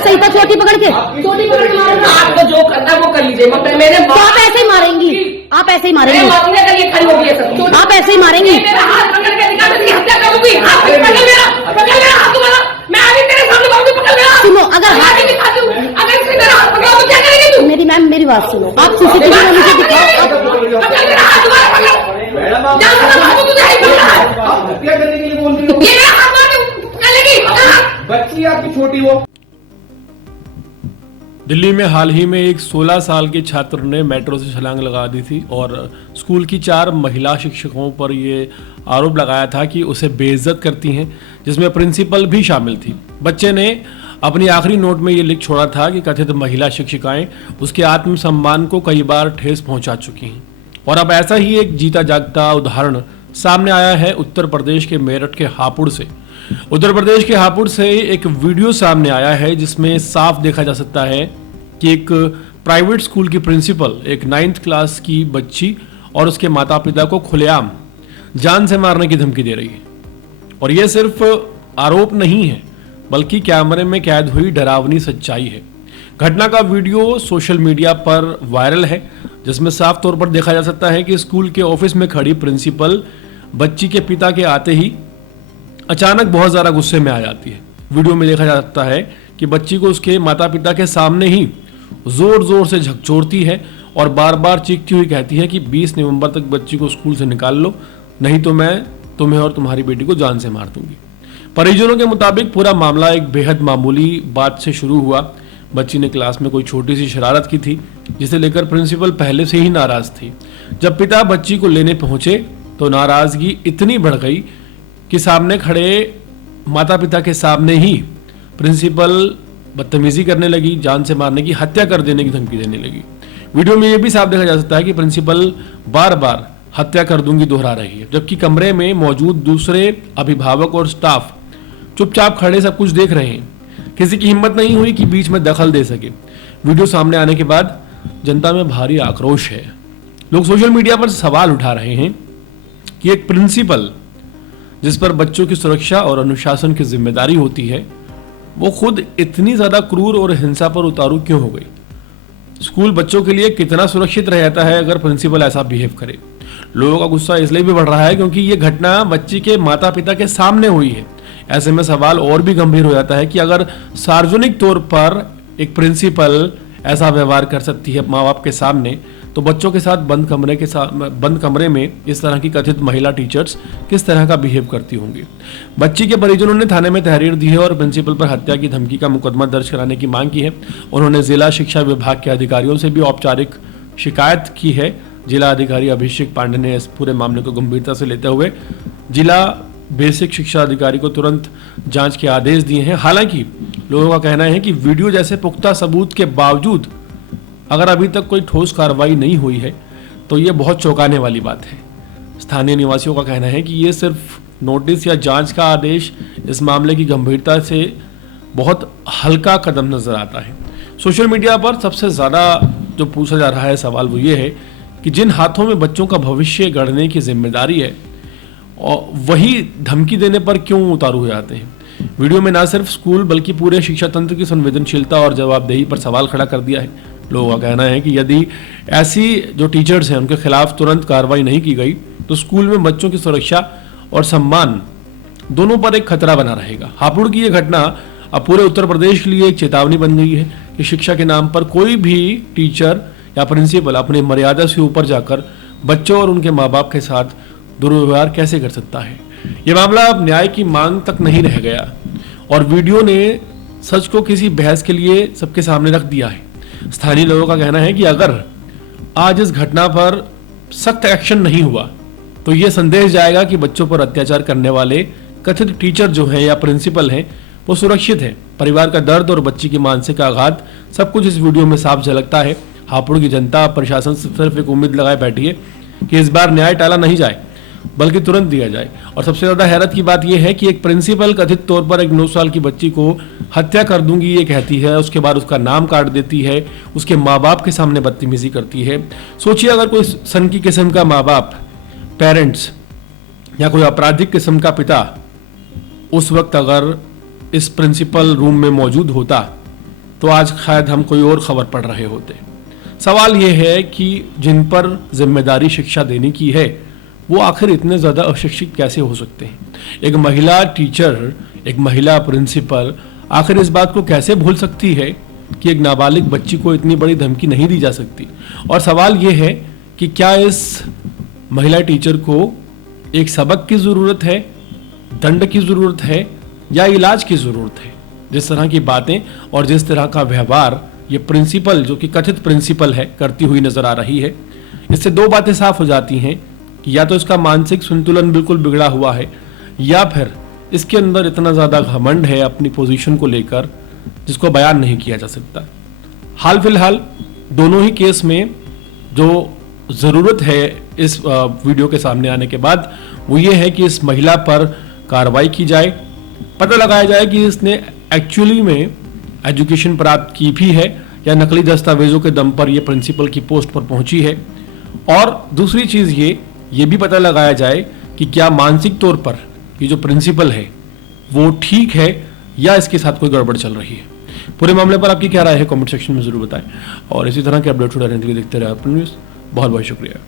सही था, छोटी पकड़ के मारूंगा। आपको जो करना वो कर लीजिए। मैंने तो आप ऐसे ही मारेंगी, आप ऐसे ही मारेंगी, मारूंगा के लिए खड़ी होगी है सब। आप ऐसे ही मारेंगी। मेरा हाथ पकड़ के दिखा, मैं तेरी हत्या करूंगी। हाथ पकड़ मेरा हाथ तुम्हारा। मैं अभी तेरे सामने कहूंगी पकड़ मेरा। सुनो, अगर मैं अभी दिखाती हूँ, अगर इसने मेरा हाथ पकड़ा तो क्या करेगी तू? मेरी मैम मेरी बात सुनो, आप सीसीटीवी में मुझे दिखाओ। पकड़ मेरा हाथ तुम्हारा पकड़। जहाँ से मैं भागूं तुझे नहीं पकड़ा। हत्या करने के लिए बोल रही हो? ये मेरा हाथ मार के पकड़ लेगी। पकड़। बच्ची आपकी छोटी हो। दिल्ली में हाल ही में एक 16 साल के छात्र ने मेट्रो से छलांग लगा दी थी और स्कूल की 4 महिला शिक्षकों पर ये आरोप लगाया था कि उसे बेइज्जत करती हैं, जिसमें प्रिंसिपल भी शामिल थी। बच्चे ने अपनी आखिरी नोट में ये लिख छोड़ा था कि कथित महिला शिक्षिकाएं उसके आत्मसम्मान को कई बार ठेस पहुंचा चुकी हैं। और अब ऐसा ही एक जीता जागता उदाहरण सामने आया है उत्तर प्रदेश के मेरठ के हापुड़ से। उत्तर प्रदेश के हापुड़ से एक वीडियो सामने आया है जिसमें साफ देखा जा सकता है कि एक प्राइवेट स्कूल की प्रिंसिपल एक 9th क्लास की बच्ची और उसके माता पिता को खुलेआम जान से मारने की धमकी दे रही है। और यह सिर्फ आरोप नहीं है बल्कि कैमरे में कैद हुई डरावनी सच्चाई है। घटना का वीडियो सोशल मीडिया पर वायरल है जिसमें साफ तौर पर देखा जा सकता है कि स्कूल के ऑफिस में खड़ी प्रिंसिपल बच्ची के पिता के आते ही अचानक बहुत ज़्यादा गुस्से में आ जाती है। वीडियो में देखा जा सकता है कि बच्ची को उसके माता पिता के सामने ही जोर जोर से झकझोरती है और बार बार चीखती हुई कहती है कि 20 नवंबर तक बच्ची को स्कूल से निकाल लो, नहीं तो मैं तुम्हें और तुम्हारी बेटी को जान से मार दूंगी। परिजनों के मुताबिक पूरा मामला एक बेहद मामूली बात से शुरू हुआ। बच्ची ने क्लास में कोई छोटी सी शरारत की थी जिसे लेकर प्रिंसिपल पहले से ही नाराज थी। जब पिता बच्ची को लेने पहुंचे तो नाराजगी इतनी बढ़ गई कि सामने खड़े माता पिता के सामने ही प्रिंसिपल बदतमीजी करने लगी, जान से मारने की, हत्या कर देने की धमकी देने लगी। वीडियो में यह भी साफ देखा जा सकता है कि प्रिंसिपल बार बार हत्या कर दूंगी दोहरा रही है, जबकि कमरे में मौजूद दूसरे अभिभावक और स्टाफ चुपचाप खड़े सब कुछ देख रहे हैं। किसी की हिम्मत नहीं हुई कि बीच में दखल दे सके। वीडियो सामने आने के बाद जनता में भारी आक्रोश है। लोग सोशल मीडिया पर सवाल उठा रहे हैं कि एक प्रिंसिपल जिस पर बच्चों की सुरक्षा और अनुशासन की जिम्मेदारी होती है, वो खुद इतनी ज्यादा क्रूर और हिंसा पर उतारू क्यों हो गई? स्कूल बच्चों के लिए कितना सुरक्षित रह जाता है अगर प्रिंसिपल ऐसा बिहेव करे? लोगों का गुस्सा इसलिए भी बढ़ रहा है क्योंकि ये घटना बच्ची के माता पिता के सामने हुई है। ऐसे में सवाल और भी गंभीर हो जाता है कि अगर सार्वजनिक तौर पर एक प्रिंसिपल ऐसा व्यवहार कर सकती है माँ बाप के सामने, तो बच्चों के साथ बंद कमरे में इस तरह की कथित महिला टीचर्स किस तरह का बिहेव करती होंगी। बच्ची के परिजनों ने थाने में तहरीर दी है और प्रिंसिपल पर हत्या की धमकी का मुकदमा दर्ज कराने की मांग की है। उन्होंने जिला शिक्षा विभाग के अधिकारियों से भी औपचारिक शिकायत की है। जिला अधिकारी अभिषेक पांडे ने इस पूरे मामले को गंभीरता से लेते हुए जिला बेसिक शिक्षा अधिकारी को तुरंत जांच के आदेश दिए हैं। हालांकि लोगों का कहना है कि वीडियो जैसे पुख्ता सबूत के बावजूद अगर अभी तक कोई ठोस कार्रवाई नहीं हुई है तो ये बहुत चौंकाने वाली बात है। स्थानीय निवासियों का कहना है कि ये सिर्फ नोटिस या जांच का आदेश इस मामले की गंभीरता से बहुत हल्का कदम नजर आता है। सोशल मीडिया पर सबसे ज़्यादा जो पूछा जा रहा है सवाल वो ये है कि जिन हाथों में बच्चों का भविष्य गढ़ने की जिम्मेदारी है और वही धमकी देने पर क्यों उतारू हो जाते हैं। वीडियो में न सिर्फ स्कूल बल्कि पूरे शिक्षा तंत्र की संवेदनशीलता और जवाबदेही पर सवाल खड़ा कर दिया है। लोगों का कहना है कि यदि ऐसी जो टीचर्स हैं उनके खिलाफ तुरंत कार्रवाई नहीं की गई तो स्कूल में बच्चों की सुरक्षा और सम्मान दोनों पर एक खतरा बना रहेगा। हापुड़ की यह घटना अब पूरे उत्तर प्रदेश के लिए एक चेतावनी बन गई है कि शिक्षा के नाम पर कोई भी टीचर या प्रिंसिपल अपनी मर्यादा से ऊपर जाकर बच्चों और उनके माँ बाप के साथ दुर्व्यवहार कैसे कर सकता है। यह मामला अब न्याय की मांग तक नहीं रह गया और वीडियो ने सच को किसी बहस के लिए सबके सामने रख दिया है। स्थानीय लोगों का कहना है कि अगर आज इस घटना पर सख्त एक्शन नहीं हुआ तो यह संदेश जाएगा कि बच्चों पर अत्याचार करने वाले कथित टीचर जो हैं या प्रिंसिपल हैं वो सुरक्षित है। परिवार का दर्द और बच्ची की मानसिक आघात सब कुछ इस वीडियो में साफ झलकता है। हापुड़ की जनता प्रशासन से सिर्फ एक उम्मीद लगाए बैठी है कि इस बार न्याय टाला नहीं जाए बल्कि तुरंत दिया जाए। और सबसे ज्यादा हैरत की बात यह है कि एक प्रिंसिपल कथित तौर पर एक 9 साल की बच्ची को हत्या कर दूंगी ये कहती है, उसके बाद उसका नाम काट देती है, उसके माँ बाप के सामने बदतमीजी करती है। सोचिए अगर कोई सनकी किस्म का माँ बाप, पेरेंट्स या कोई आपराधिक किस्म का पिता उस वक्त अगर इस प्रिंसिपल रूम में मौजूद होता तो आज शायद हम कोई और खबर पढ़ रहे होते। सवाल ये है कि जिन पर जिम्मेदारी शिक्षा देने की है वो आखिर इतने ज़्यादा अशिक्षित कैसे हो सकते हैं। एक महिला टीचर, एक महिला प्रिंसिपल आखिर इस बात को कैसे भूल सकती है कि एक नाबालिग बच्ची को इतनी बड़ी धमकी नहीं दी जा सकती। और सवाल ये है कि क्या इस महिला टीचर को एक सबक की ज़रूरत है, दंड की ज़रूरत है या इलाज की ज़रूरत है। जिस तरह की बातें और जिस तरह का व्यवहार ये प्रिंसिपल, जो कि कथित प्रिंसिपल है, करती हुई नजर आ रही है, इससे दो बातें साफ हो जाती हैं कि या तो इसका मानसिक संतुलन बिल्कुल बिगड़ा हुआ है या फिर इसके अंदर इतना ज़्यादा घमंड है अपनी पोजीशन को लेकर जिसको बयान नहीं किया जा सकता। हाल फिलहाल दोनों ही केस में जो ज़रूरत है इस वीडियो के सामने आने के बाद वो ये है कि इस महिला पर कार्रवाई की जाए, पता लगाया जाए कि इसने एक्चुअली में एजुकेशन प्राप्त की भी है या नकली दस्तावेजों के दम पर ये प्रिंसिपल की पोस्ट पर पहुंची है। और दूसरी चीज़ ये भी पता लगाया जाए कि क्या मानसिक तौर पर ये जो प्रिंसिपल है वो ठीक है या इसके साथ कोई गड़बड़ चल रही है। पूरे मामले पर आपकी क्या राय है कमेंट सेक्शन में ज़रूर बताएं और इसी तरह के अपडेट रहने के लिए देखते रहे अपनी न्यूज़। बहुत बहुत शुक्रिया।